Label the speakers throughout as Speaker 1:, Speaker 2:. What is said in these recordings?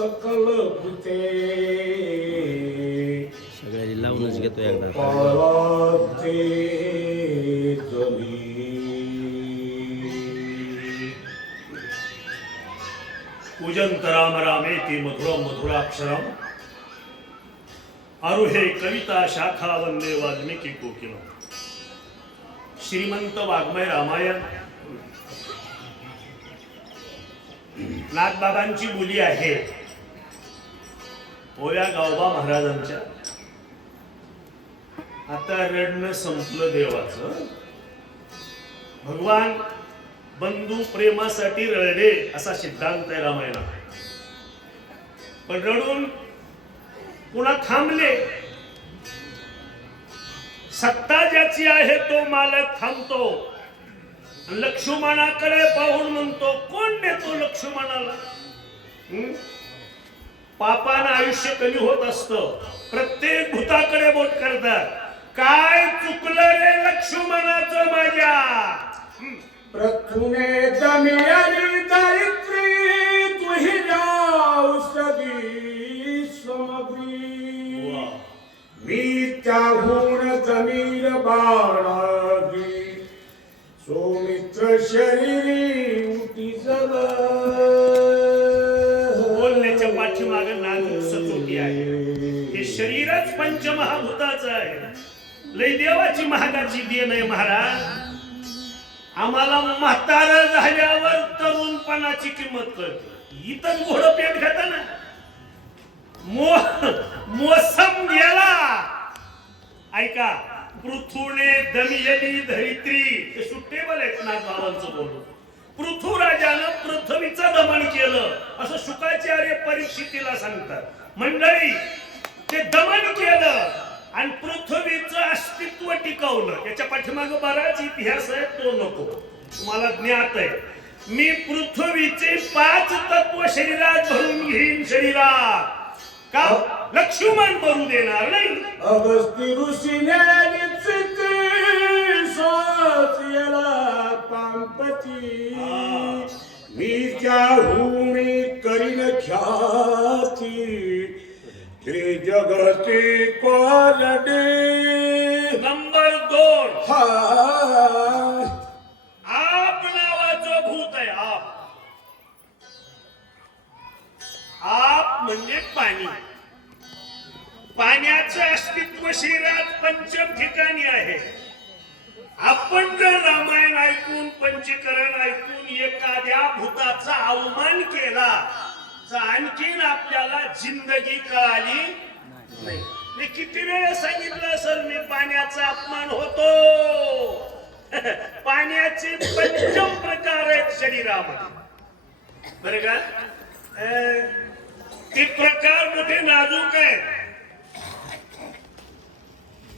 Speaker 1: सकल भूते
Speaker 2: सगळ्यांनी लावूनच घेतो एकदा.
Speaker 1: पाराते जली
Speaker 3: पूजंत राम मधुराक्षरम। आरुहे कविता शाखा वंदे वाल्मिकी कोकिलम। श्रीमंत वाङ्मय रामायण। नागबाबांची मुली आहे. ओया गावबा महाराजांच्या. आता रडणं संपलं देवाचं. भगवान बंधू प्रेमासाठी रडले असा सिद्धांत आहे रामायणात. पण रडून पुन्हा थांबले. सत्ता ज्याची आहे तो मालक थांबतो. लक्ष्मणाकडे पाहून म्हणतो कोण देतो लक्ष्मणाला? पापानं आयुष्य कमी होत असतं. प्रत्येक भूताकडे बोट करतात. काय चुकलं रे लक्ष्मणाचं माझ्या?
Speaker 1: प्रथुने दमियनी दारित्री तुही औषधी समग्री. मी त्याहून जमीन बाळागी. सोमित्र शरीरी
Speaker 3: महाभूताच आहे. लय देवाची महागाची देण आहे महाराज. आम्हाला म्हातारा झाल्यावर तरुणपणाची किंमत कळते. इथं घोडं पेट घेता पाच तत्व शरीरात भरून घेईन शरीरात का? लक्ष्मण भरू देणार नाही.
Speaker 1: अगस्ती ऋषीने पांपती मी त्याहून करीन ख्याती. श्री जगती कोरडे
Speaker 3: नंबर दोन.
Speaker 1: हा.
Speaker 3: अस्तित्व शरीरात पंचम ठिकाणी आहे. आपण जर रामायण ऐकून पंचीकरण ऐकून एखाद्या भूताचा अवमान केला तर आणखीन आपल्याला जिंदगी कळाली नाही. मी किती वेळ सांगितलं असेल मी पाण्याचा अपमान होतो. पाण्याचे पंचम प्रकार आहेत शरीरामध्ये. बरं का? ते प्रकार मोठे नाजूक आहेत.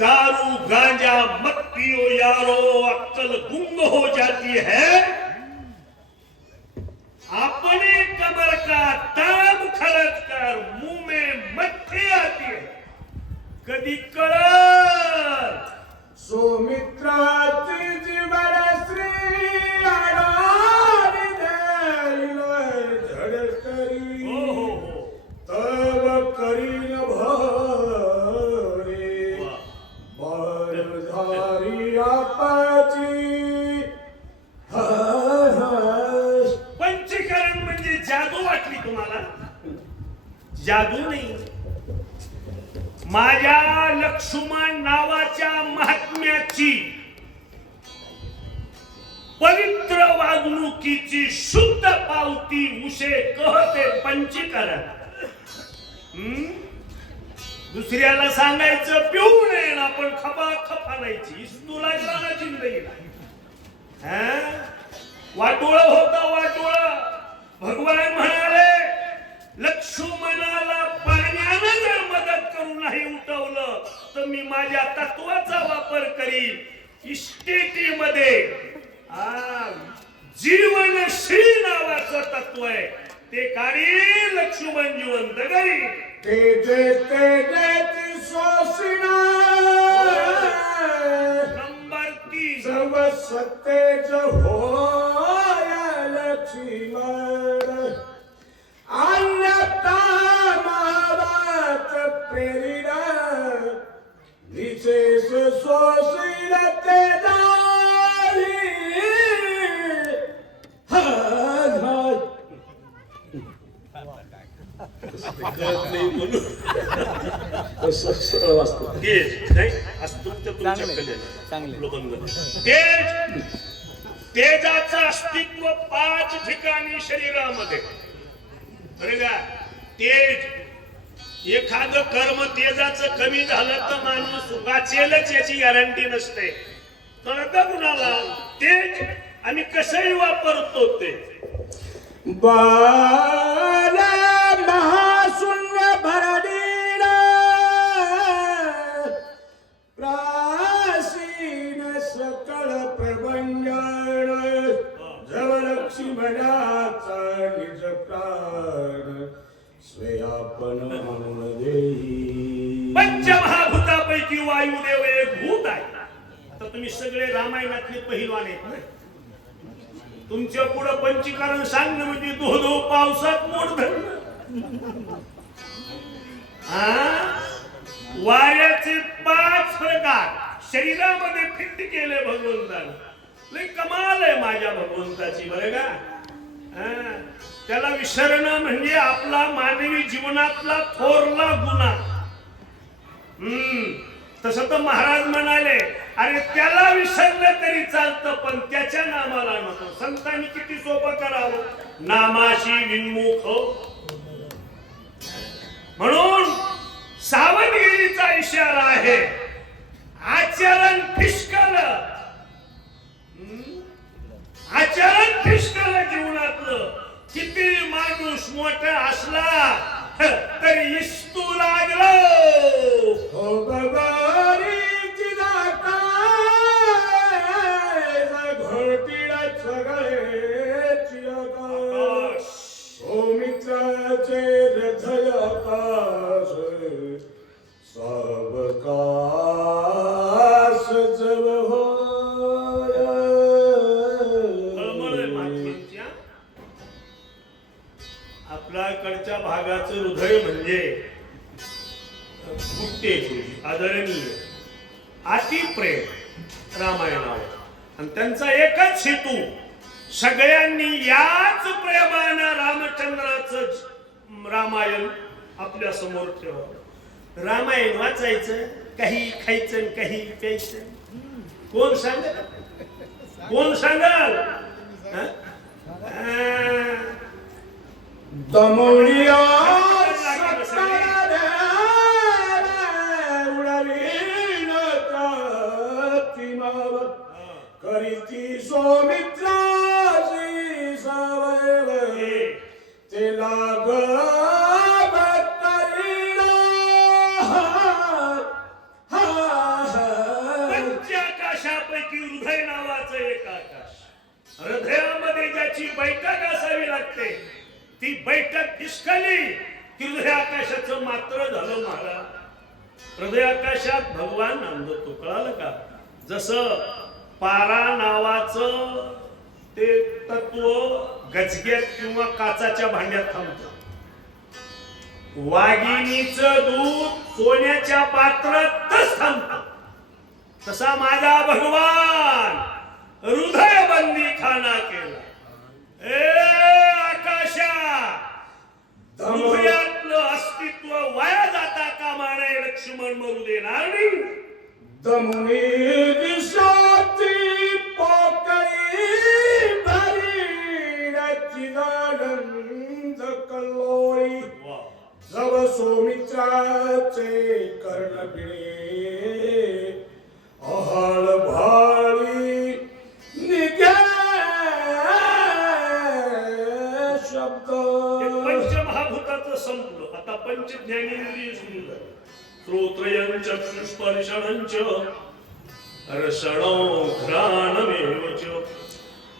Speaker 3: दारू गांजा मत पियो यारो अक्कल गुंग हो जाती है। अपने कमर का ताब खलत कर मुंह में मट्टी आती है। कधी कळत राजा लक्ष्मण नावाच्या महात्म्याची पवित्र वागणुकीची शुद्ध पावती उशे कहते पंचीकरण. दुसऱ्याला सांगायचं पिऊ नये आपण खपा खपानायची तुला ना जिंदगीला. वाटोळ होता वाटोळ. भगवान म्हणाले लक्ष्मणाला पाण्यानं जर मदत करून नाही उठवलं तर मी माझ्या तत्वाचा वापर करीन. इस्टेटी मध्ये आ, जीवनश्री नावाचं तत्व आहे. ते काढी लक्ष्मण जिवंत करी
Speaker 1: ते जे ते जे ती
Speaker 3: नंबर तीन.
Speaker 1: सर्व सत्तेच होय लक्ष्मण. वाचतं
Speaker 3: तेज नाही? असं तुमच्या बंधन. तेज तेजाचं अस्तित्व पाच ठिकाणी शरीरामध्ये. बरं का तेज. एखादं कर्म तेजाचं कमी झालं तर माणूस वाचेलच याची गॅरंटी नसते. कळतं कुणाला? तेज आम्ही कसंही वापरतो ते.
Speaker 1: बाल
Speaker 3: तर तुम्ही सगळे रामायणातले पहिलवान आहेत ना? तुमच्या पुढं पंचीकरण सांगणं म्हणजे धो धो पावसात मोड धरणं. हा? वाऱ्याचे पाच प्रकार शरीरामध्ये फिट केले भगवंतानं. लय कमाल आहे माझ्या भगवंताची बरं का? हा. त्याला विसरणं म्हणजे आपला मानवी जीवनातला थोरला गुन्हा. हम्म. तसं तर महाराज म्हणाले अरे त्याला विसरलं तरी चालतं पण त्याच्या नामाला नको. संतांनी किती सोपं करावं? नामाशी विनमुख. म्हणून सावधगिरीचा इशारा आहे. आचरण फिशकल आचरण फिशकल जीवनातलं. किती माणूस मोठा असला तरी इस्तू लागलो.
Speaker 1: हो
Speaker 3: सगळ्यांनी याच प्रेमानं रामचंद्राचं रामायण आपल्यासमोर ठेवावं. रामायण वाचायचं काही खायचं काही प्यायचं. कोण सांगत कोण सांगाल?
Speaker 1: करीती सौमित्राची
Speaker 3: जसं पारा नावाचं ते तत्व गजग्यात किंवा काचाच्या भांड्यात थांबत. वाघिणीच दूध सोन्याच्या पात्रातच थांबत. तसा माझा भगवान हृदय बंदी खाना केला. ए आकाशा हृदयातलं अस्तित्व वाया जाता का? नये लक्ष्मण मरू देणार नाही. The money is short. रसणो घ्राणमेवच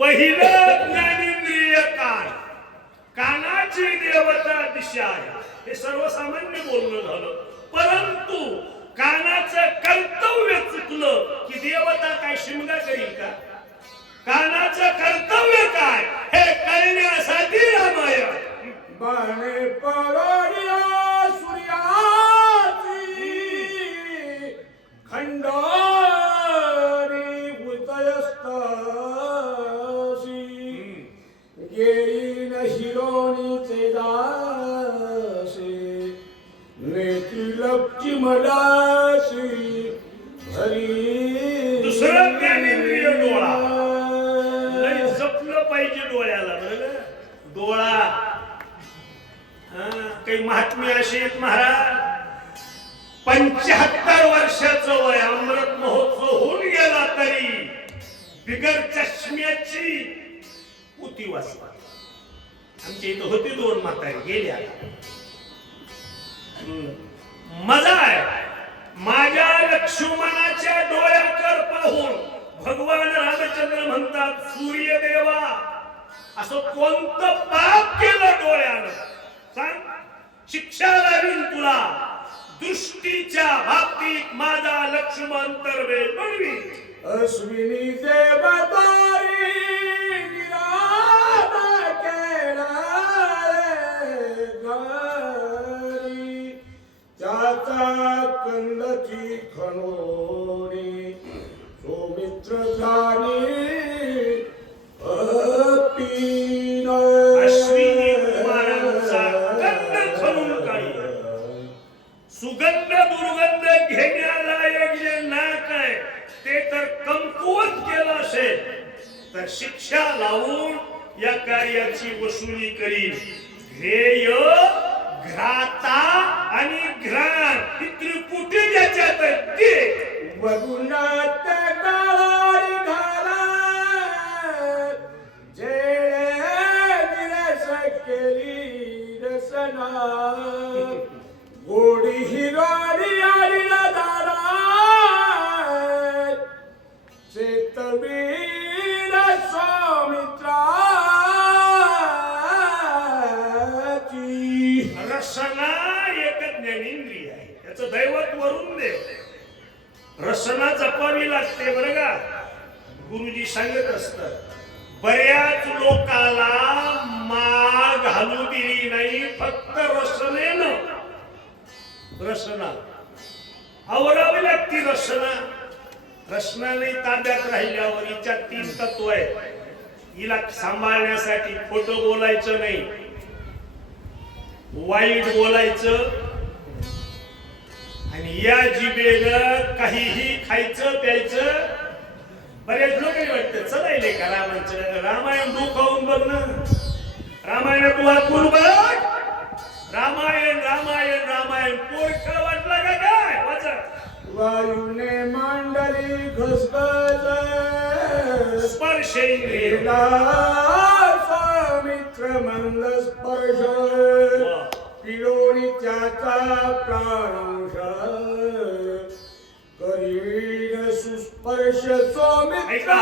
Speaker 3: पहिलं ज्ञानेंद्रिय कान कानाची देवता दिशा आहे हे सर्वसामान्य बोलणं झालं। परंतु कानाचं कर्तव्य चुकलं की देवता काय शिमगा करील का? कानाचं कर्तव्य काय? हे करण्यासाठी रामायण।
Speaker 1: बाणे परोडिया
Speaker 3: सूर्या। महात्मे महाराज पंच्याहत्तर वर्षाचं वय अमृत महोत्सव होऊन गेला तरी बिगर चष्म्याची पुती वाचवा आमच्या इथं होती दोन माता गेल्या. हम्म. मजा आहे. माझ्या लक्ष्मणाच्या डोळ्याकर पाहून भगवान रामचंद्र म्हणतात सूर्यदेवा असं कोणतं पाप केलं डोळ्या लक्ष्मण तरवे बनवी
Speaker 1: अश्विनी देवतारी
Speaker 3: પછી વસૂલી કરી ઘેર असते बरं का? गुरुजी सांगत असत बऱ्याच लोकाला माळ घालू दिली नाही फक्त रसनेनं. रसना. आवरावी लागती रसना. रसनाने ताब्यात राहिल्यावर हिच्या तीन तत्व आहेत. हिला सांभाळण्यासाठी खोटं बोलायचं नाही. वाईट बोलायचं आणि या जिबेनं काहीही खायचं प्यायचं बऱ्याच लोकांनी वाटतं चलायले का रामाचं रामायण तू खाऊन बघ ना. रामायण तू वाचून बघ. रामायण रामायण रामायण पोरखळ वाटला का काय? वाचा.
Speaker 1: वायुने मांडली घसघस
Speaker 3: स्पर्श
Speaker 1: मित्र मंद स्पर्श. पिलोनी त्याचा करीन सुस्पर्श सौमित्र.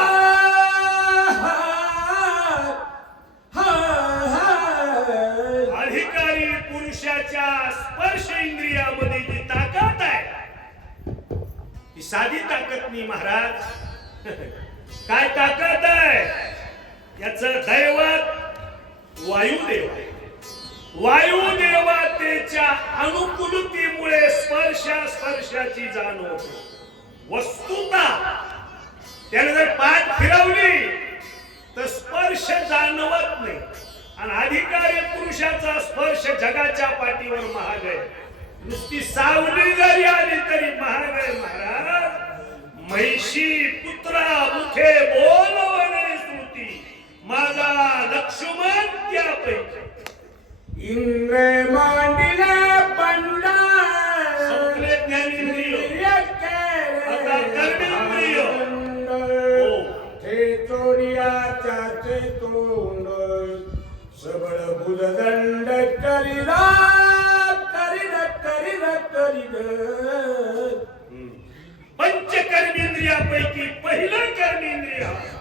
Speaker 3: अधिकारी पुरुषाच्या स्पर्श इंद्रियामध्ये जी ताकद आहे ती साधी ताकद नाही महाराज. काय ताकद आहे? याच दैवत वायुदेव आहे. वायुदेवतेच्या अनुकूलतेमुळे स्पर्शा स्पर्शाची जाण होते. वस्तुता त्याने जर पाठ फिरवली तर स्पर्श जाणवत नाही. आणि अधिकारी पुरुषाचा स्पर्श जगाच्या पाठीवर महाग आहे नुसती सावली जरी आली तरी महाग आहे महाराज. म्हैशी पुत्रा मुखे बोलवणे श्रुती. माझा लक्ष्मण त्यापैकी.
Speaker 1: इंद्रे मांडिले पंडा
Speaker 3: संपले ज्ञानेंद्रिय. आता कर्मेंद्रिय. हो.
Speaker 1: हे चोरियाचे तोंड. सबळ भुजदंड करीला करील करील करील.
Speaker 3: पंचकर्मेंद्रियापैकी पहिलं कर्मेंद्रिय